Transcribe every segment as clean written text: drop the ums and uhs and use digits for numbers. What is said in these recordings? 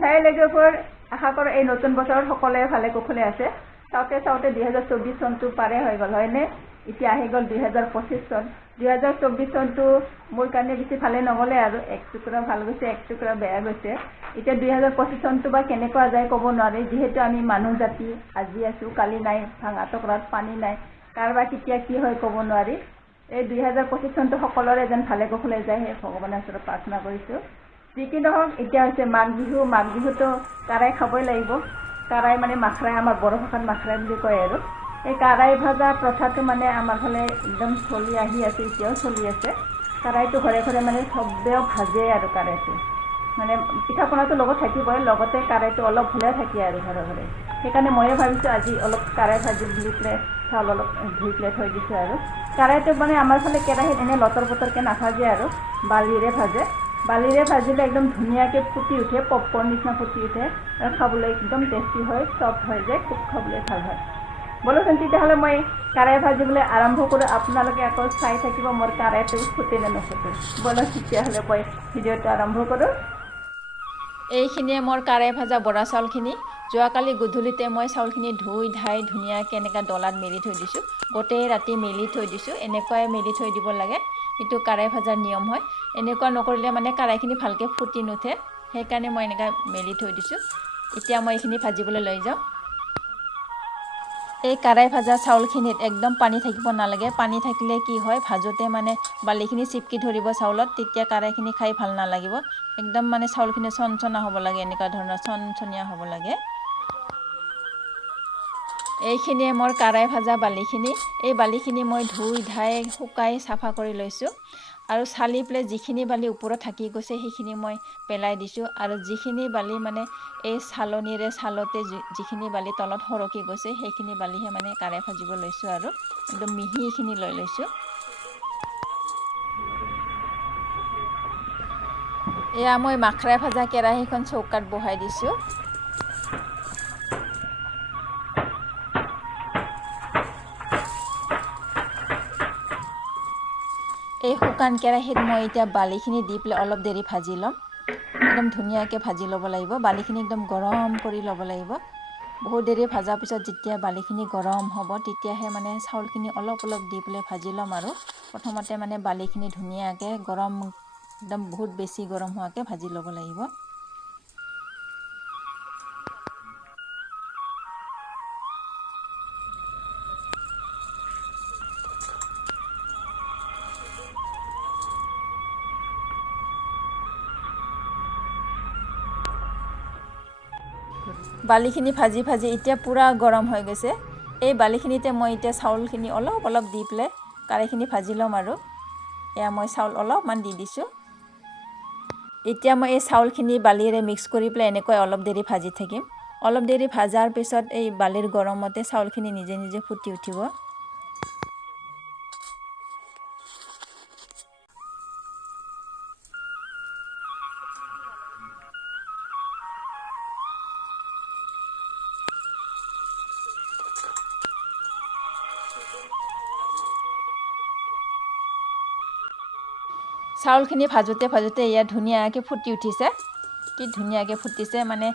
চাই লগেবোৰ আশা কৰোঁ এই নতুন বছৰত সকলোৱে ভালে কুশলে আছে। চাওঁতে 2024 চনটো পাৰে হৈ গ'ল হয়নে? এতিয়া আহি গ'ল 2025 চন। 2024 চনটো মোৰ কাৰণে বেছি ভালে নগ'লে আৰু এক টুকুৰা ভাল গৈছে, এক টুকুৰা বেয়া গৈছে। এতিয়া 2025 চনটো বা কেনেকুৱা যায় ক'ব নোৱাৰি, যিহেতু আমি মানুহ জাতি, আজি আছোঁ কালি নাই, ভাঙা টুকুৰাত পানী নাই, কাৰোবাৰ কেতিয়া কি হয় ক'ব নোৱাৰি। এই 2025 চনটো সকলোৰে যেন ভালে কুশলে যায় সেই ভগৱানৰ ওচৰত প্ৰাৰ্থনা কৰিছোঁ। যি কি নহওক, এতিয়া হৈছে মাঘ বিহু। মাঘ বিহুতো কাৰাই খাবই লাগিব। কাৰাই মানে মাখৰাই, আমাৰ বড়ো ভাষাত মাখৰাই বুলি কয় আৰু। এই কাৰাই ভাজা প্ৰথাটো মানে আমাৰ ফালে একদম চলি আহি আছে, এতিয়াও চলি আছে। কাৰাইটো ঘৰে ঘৰে মানে চবেও ভাজে আৰু কাৰাইটো মানে পিঠা পনাটো লগত থাকিবই, লগতে কাৰাইটো অলপ হ'লেও থাকে আৰু ঘৰে ঘৰে। সেইকাৰণে ময়ো ভাবিছোঁ আজি অলপ কাৰাই ভাজি বুলি পেলাই চাউল অলপ ধুই পেলাই থৈ দিছোঁ আৰু। কাৰাইটো মানে আমাৰ ফালে কেৰাহীত এনেই লতৰ পতৰকৈ নাভাজে আৰু বালিৰে ভাজে। বালিৰে ভাজিলে একদম ধুনীয়াকৈ ফুটি উঠে, পপকৰ্ণ নিচিনা ফুটি উঠে আৰু খাবলৈ একদম টেষ্টি হয়, চফ্ট হৈ যায়, খুব খাবলৈ ভাল হয়। ব'লচোন তেতিয়াহ'লে মই কাৰাই ভাজিবলৈ আৰম্ভ কৰোঁ। আপোনালোকে আকৌ চাই থাকিব মোৰ কাৰাইটো ফুটে নে নুফুটে। ব'লক তেতিয়াহ'লে মই ভিডিঅ'টো আৰম্ভ কৰোঁ। এইখিনিয়ে মোৰ কাৰাই ভাজা বৰা চাউলখিনি। যোৱাকালি গধূলিতে মই চাউলখিনি ধুই ধাই ধুনীয়াকৈ এনেকৈ ডলাত মেলি থৈ দিছোঁ। গোটেই ৰাতি মেলি থৈ দিছোঁ। এনেকুৱাই মেলি থৈ দিব লাগে, এইটো কাৰাই ভাজাৰ নিয়ম হয়। এনেকুৱা নকৰিলে মানে কাৰাইখিনি ভালকৈ ফুটি নুঠে, সেইকাৰণে মই এনেকৈ মেলি থৈ দিছোঁ। এতিয়া মই এইখিনি ভাজিবলৈ লৈ যাওঁ। এই কাৰাই ভাজা চাউলখিনিত একদম পানী থাকিব নালাগে। পানী থাকিলে কি হয়, ভাজোতে মানে বালিখিনি চিপকি ধৰিব চাউলত, তেতিয়া কাৰাইখিনি খাই ভাল নালাগিব। একদম মানে চাউলখিনি চনচনা হ'ব লাগে, এনেকুৱা ধৰণৰ চনচনীয়া হ'ব লাগে। এইখিনিয়ে মোৰ কাৰাই ভাজা বালিখিনি। এই বালিখিনি মই ধুই ধাই শুকাই চাফা কৰি লৈছোঁ আৰু চালি পেলাই যিখিনি বালি ওপৰত থাকি গৈছে সেইখিনি মই পেলাই দিছোঁ। আৰু যিখিনি বালি মানে এই চালনীৰে চালতে যিখিনি বালি তলত সৰকি গৈছে সেইখিনি বালিহে মানে কাৰাই ভাজিব লৈছোঁ আৰু একদম মিহিখিনি লৈ লৈছোঁ। এয়া মই মাখৰাই ভাজা কেৰাহীখন চৌকাত বহাই দিছোঁ। এই শুকান কেৰাহীত মই এতিয়া বালিখিনি দি পেলাই অলপ দেৰি ভাজি ল'ম। একদম ধুনীয়াকৈ ভাজি ল'ব লাগিব। বালিখিনি একদম গৰম কৰি ল'ব লাগিব। বহুত দেৰি ভজাৰ পিছত যেতিয়া বালিখিনি গৰম হ'ব, তেতিয়াহে মানে চাউলখিনি অলপ অলপ দি পেলাই ভাজি ল'ম আৰু প্ৰথমতে মানে বালিখিনি ধুনীয়াকৈ গৰম, একদম বহুত বেছি গৰম হোৱাকৈ ভাজি ল'ব লাগিব। বালিখিনি ভাজি ভাজি এতিয়া পূৰা গৰম হৈ গৈছে। এই বালিখিনিতে মই এতিয়া চাউলখিনি অলপ অলপ দি পেলাই কাৰাইখিনি ভাজি ল'ম আৰু এয়া মই চাউল অলপমান দি দিছোঁ। এতিয়া মই এই চাউলখিনি বালিৰে মিক্স কৰি পেলাই এনেকৈ অলপ দেৰি ভাজি থাকিম। অলপ দেৰি ভাজাৰ পিছত এই বালিৰ গৰমতে চাউলখিনি নিজে নিজে ফুটি উঠিব। চাউলখিনি ভাজোতে ভাজোতে ইয়াত ধুনীয়াকৈ ফুটি উঠিছে। কি ধুনীয়াকৈ ফুটিছে, মানে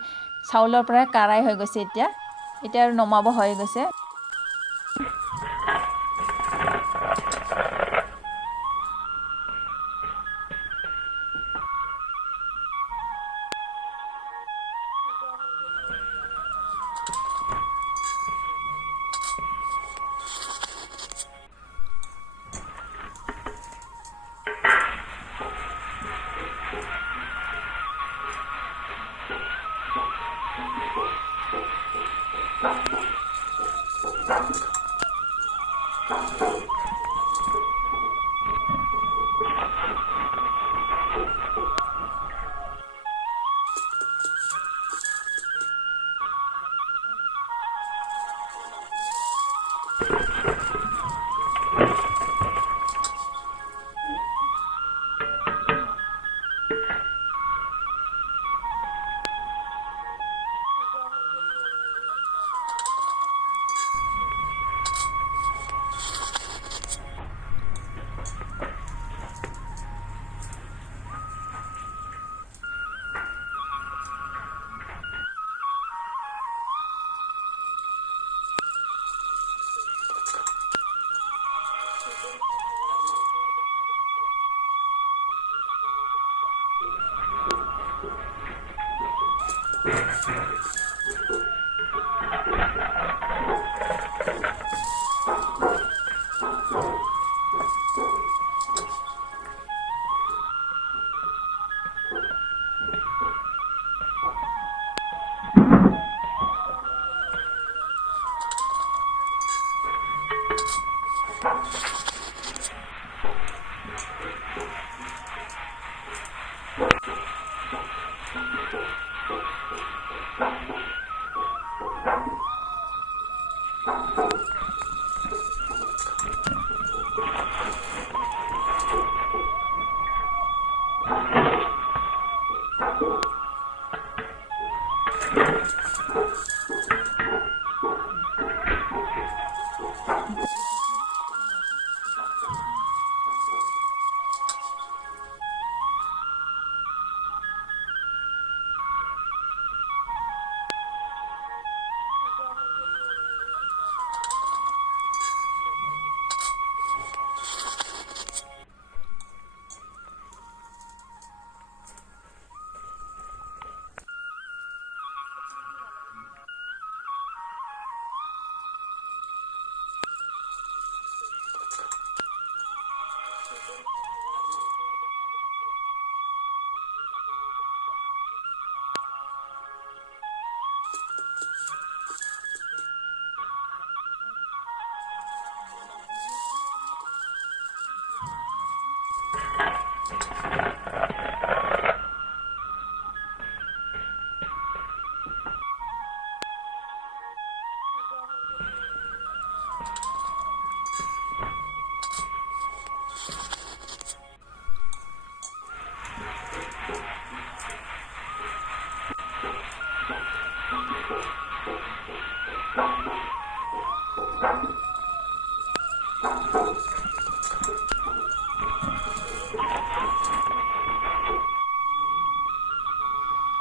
চাউলৰ পৰা কাৰাই হৈ গৈছে। এতিয়া আৰু নমাব হৈ গৈছে।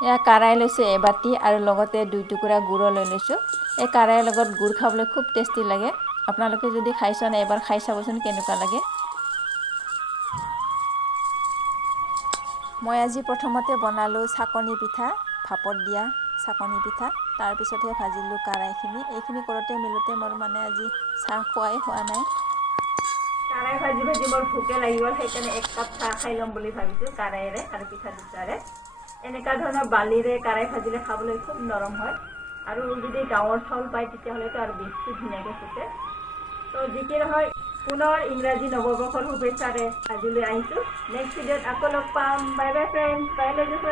এয়া কাৰাই লৈছোঁ এবাটি আৰু লগতে 2 টুকুৰা গুড় লৈ লৈছোঁ। এই কাৰাইৰ লগত গুড় খাবলৈ খুব টেষ্টি লাগে। আপোনালোকে যদি খাইছে না এবাৰ খাই চাবচোন কেনেকুৱা লাগে। মই আজি প্ৰথমতে বনালোঁ চাকনি পিঠা, ভাপত দিয়া চাকনি পিঠা। তাৰপিছতহে ভাজিলোঁ কাৰাইখিনি। এইখিনি কৰোঁতে মিলোতে মোৰ মানে আজি চাহ খোৱাই হোৱা নাই। কাৰাই ভাজি মোৰ ভোকে লাগি গ'ল, সেইকাৰণে 1 কাপ চাহ খাই ল'ম বুলি ভাবিছোঁ কাৰাইৰে আৰু পিঠা দুটাৰে। এনেকুৱা ধৰণৰ বালিৰে কাৰাই ভাজিলে খাবলৈ খুব নৰম হয় আৰু যদি গাঁৱৰ চাউল পায় তেতিয়াহ'লেতো আৰু বেছি ধুনীয়াকৈ ফুটে। তো যি কি নহয়, পুনৰ ইংৰাজী নৱবৰ্ষৰ শুভেচ্ছাৰে আজিলৈ আহিছোঁ। নেক্সট ভিডিঅ'ত আকৌ লগ পাম। বাই বাই ফ্ৰেণ্ডছ, বাই লেডিজ।